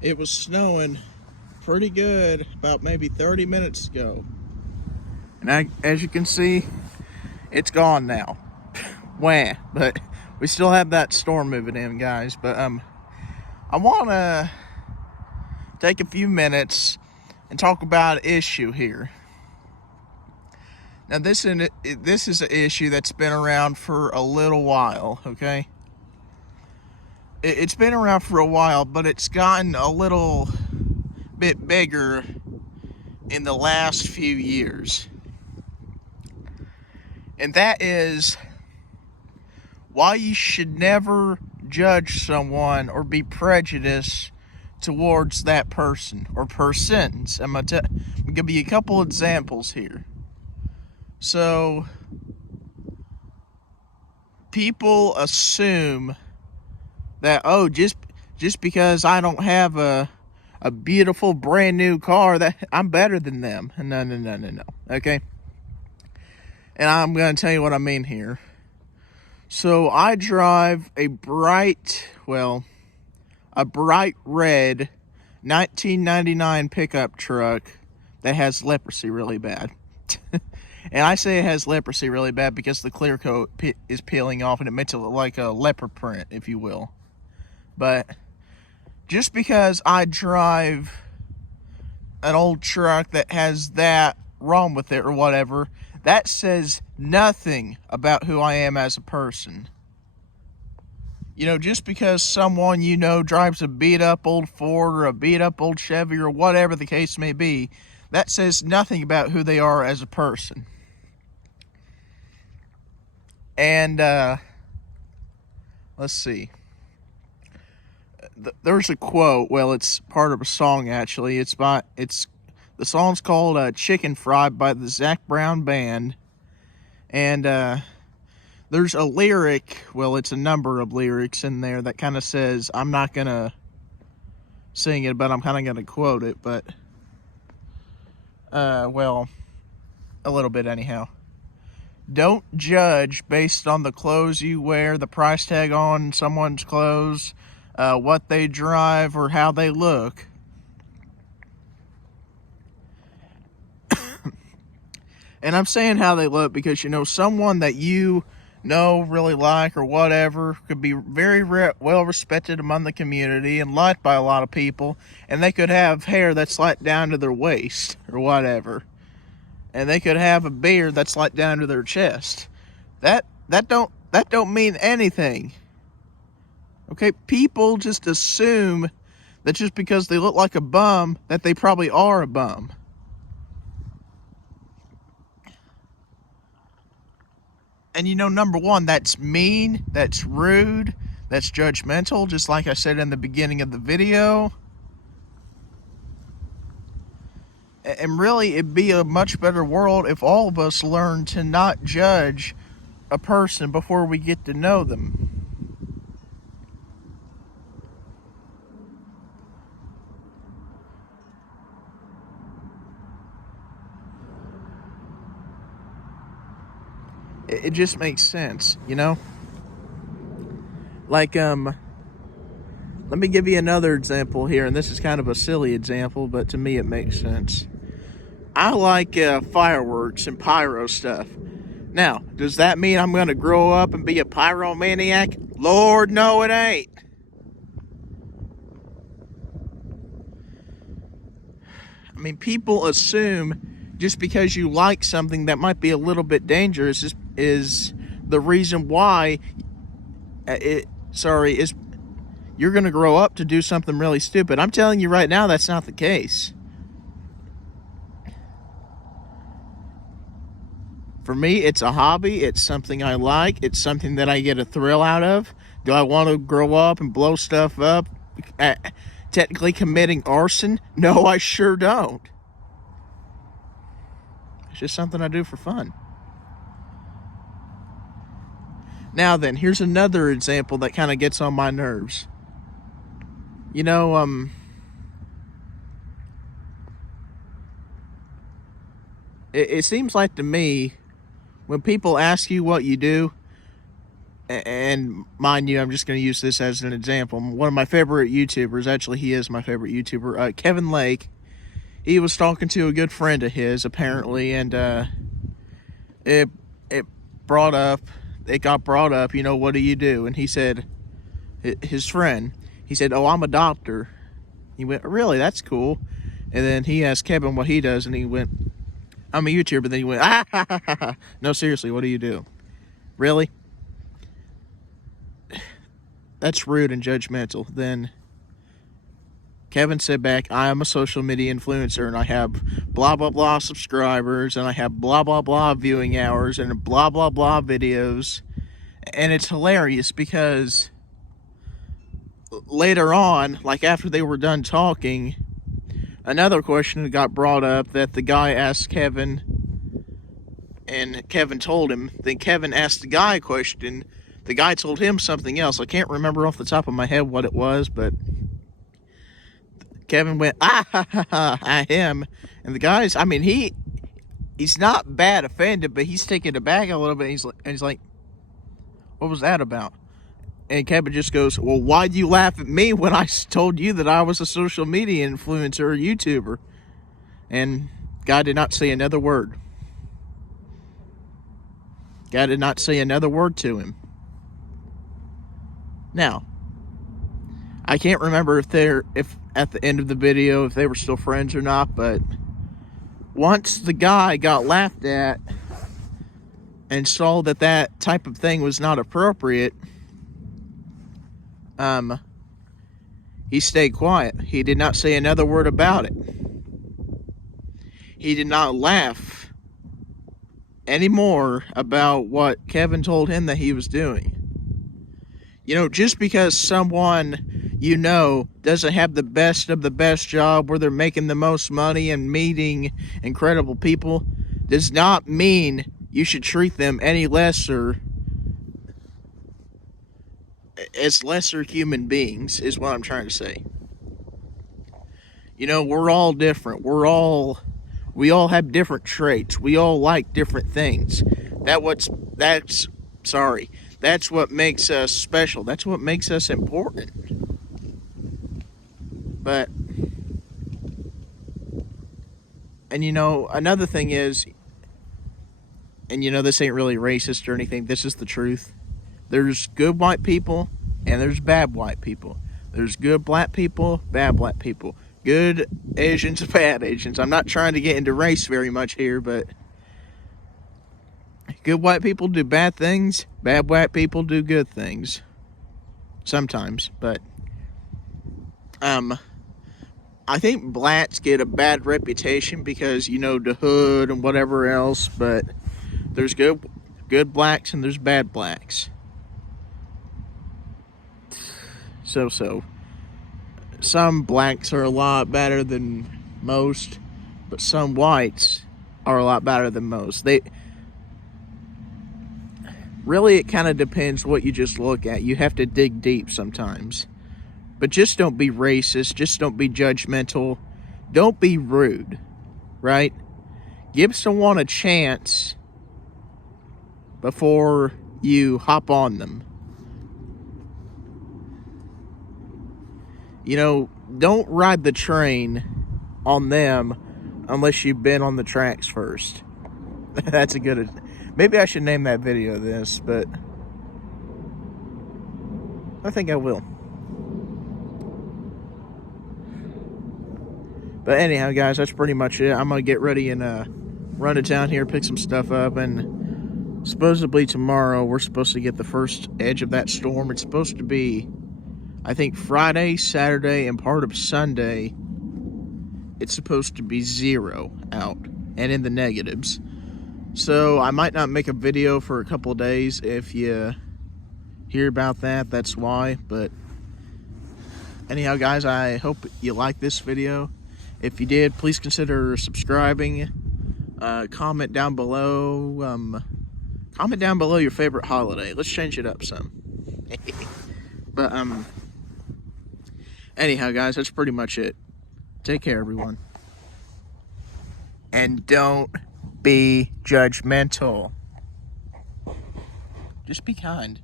It was snowing pretty good about maybe 30 minutes ago. And as you can see, it's gone now. Wah, but we still have that storm moving in, guys. But I want to take a few minutes and talk about an issue here. Now, this is an issue that's been around for a little while, okay? It's been around for a while, but it's gotten a little bit bigger in the last few years. And that is why you should never judge someone or be prejudiced towards that person or persons. I'm going to give you a couple examples here. So, people assume that, oh, just because I don't have a beautiful brand new car, that I'm better than them. No. Okay? And I'm going to tell you what I mean here. So, I drive a bright red 1999 pickup truck that has leprosy really bad. And I say it has leprosy really bad because the clear coat is peeling off and it makes it look like a leopard print, if you will. But just because I drive an old truck that has that wrong with it or whatever, that says nothing about who I am as a person. You know, just because someone you know drives a beat up old Ford or a beat up old Chevy or whatever the case may be, that says nothing about who they are as a person. And let's see. There's a quote. Well, it's part of a song actually. The song's called "Chicken Fried" by the Zac Brown Band, and there's a lyric. Well, it's a number of lyrics in there that kind of says, I'm not gonna sing it, but I'm kind of gonna quote it. But well, a little bit anyhow. Don't judge based on the clothes you wear, the price tag on someone's clothes, what they drive, or how they look. And I'm saying how they look because, you know, someone that you know, really like, or whatever, could be very well respected among the community and liked by a lot of people, and they could have hair that's like down to their waist, or whatever. And they could have a beard that's like down to their chest. That don't mean anything. Okay, people just assume that just because they look like a bum, that they probably are a bum. And you know, number one, that's mean, that's rude, that's judgmental, just like I said in the beginning of the video. And really, it'd be a much better world if all of us learned to not judge a person before we get to know them. It just makes sense, you know? Like, let me give you another example here, and this is kind of a silly example, but to me it makes sense. I like fireworks and pyro stuff. Now, does that mean I'm going to grow up and be a pyromaniac? Lord, no, it ain't. I mean, people assume just because you like something that might be a little bit dangerous is the reason why you're going to grow up to do something really stupid. I'm telling you right now, that's not the case. For me, it's a hobby. It's something I like. It's something that I get a thrill out of. Do I want to grow up and blow stuff up? Technically committing arson? No, I sure don't. It's just something I do for fun. Now then, here's another example that kind of gets on my nerves. You know, it seems like to me, when people ask you what you do, and mind you, I'm just going to use this as an example. One of my favorite YouTubers, actually he is my favorite YouTuber, Kevin Lake, he was talking to a good friend of his, apparently, and it got brought up, you know, what do you do? And he said, his friend, he said, oh, I'm a doctor. He went, really, that's cool. And then he asked Kevin what he does, and he went, I'm a YouTuber. Then he went, ah, ha, ha, ha, ha. No, seriously, what do you do? Really? That's rude and judgmental. Then Kevin said back, I am a social media influencer, and I have blah, blah, blah subscribers, and I have blah, blah, blah viewing hours, and blah, blah, blah videos. And it's hilarious because later on, like after they were done talking, another question got brought up that the guy asked Kevin, and Kevin told him. Then Kevin asked the guy a question. The guy told him something else. I can't remember off the top of my head what it was, but Kevin went, ah, ha, ha, ha, at him. And the guy's, I mean, he's not bad offended, but he's taken aback a little bit. He's like, what was that about? And Kevin just goes, well, why'd you laugh at me when I told you that I was a social media influencer or YouTuber? And guy did not say another word. Guy did not say another word to him. Now, I can't remember if at the end of the video, if they were still friends or not, but once the guy got laughed at and saw that that type of thing was not appropriate, he stayed quiet. He did not say another word about it. He did not laugh anymore about what Kevin told him that he was doing. You know, just because someone you know doesn't have the best of the best job where they're making the most money and meeting incredible people does not mean you should treat them any lesser as lesser human beings, is what I'm trying to say. You know, we're all different. We all have different traits. We all like different things. That's what makes us special. That's what makes us important. But, and you know, another thing is, and you know, this ain't really racist or anything, this is the truth. There's good white people and there's bad white people. There's good black people, bad black people. Good Asians, bad Asians. I'm not trying to get into race very much here, but good white people do bad things, bad white people do good things. Sometimes, but I think blacks get a bad reputation because, you know, the hood and whatever else, but there's good blacks and there's bad blacks. So some blacks are a lot better than most, but some whites are a lot better than most. Really, it kind of depends what you just look at. You have to dig deep sometimes. But just don't be racist. Just don't be judgmental. Don't be rude, right? Give someone a chance before you hop on them. You know, don't ride the train on them unless you've been on the tracks first. That's a good... Maybe I should name that video this, but I think I will. But anyhow, guys, that's pretty much it. I'm going to get ready and run to town here, pick some stuff up, and supposedly tomorrow we're supposed to get the first edge of that storm. It's supposed to be, I think, Friday, Saturday, and part of Sunday. It's supposed to be 0 out and in the negatives. So I might not make a video for a couple of days. If you hear about that, that's why. But anyhow, guys, I hope you liked this video. If you did, please consider subscribing. Comment down below. Comment down below your favorite holiday. Let's change it up some. But anyhow, guys, that's pretty much it. Take care, everyone. And don't be judgmental. Just be kind.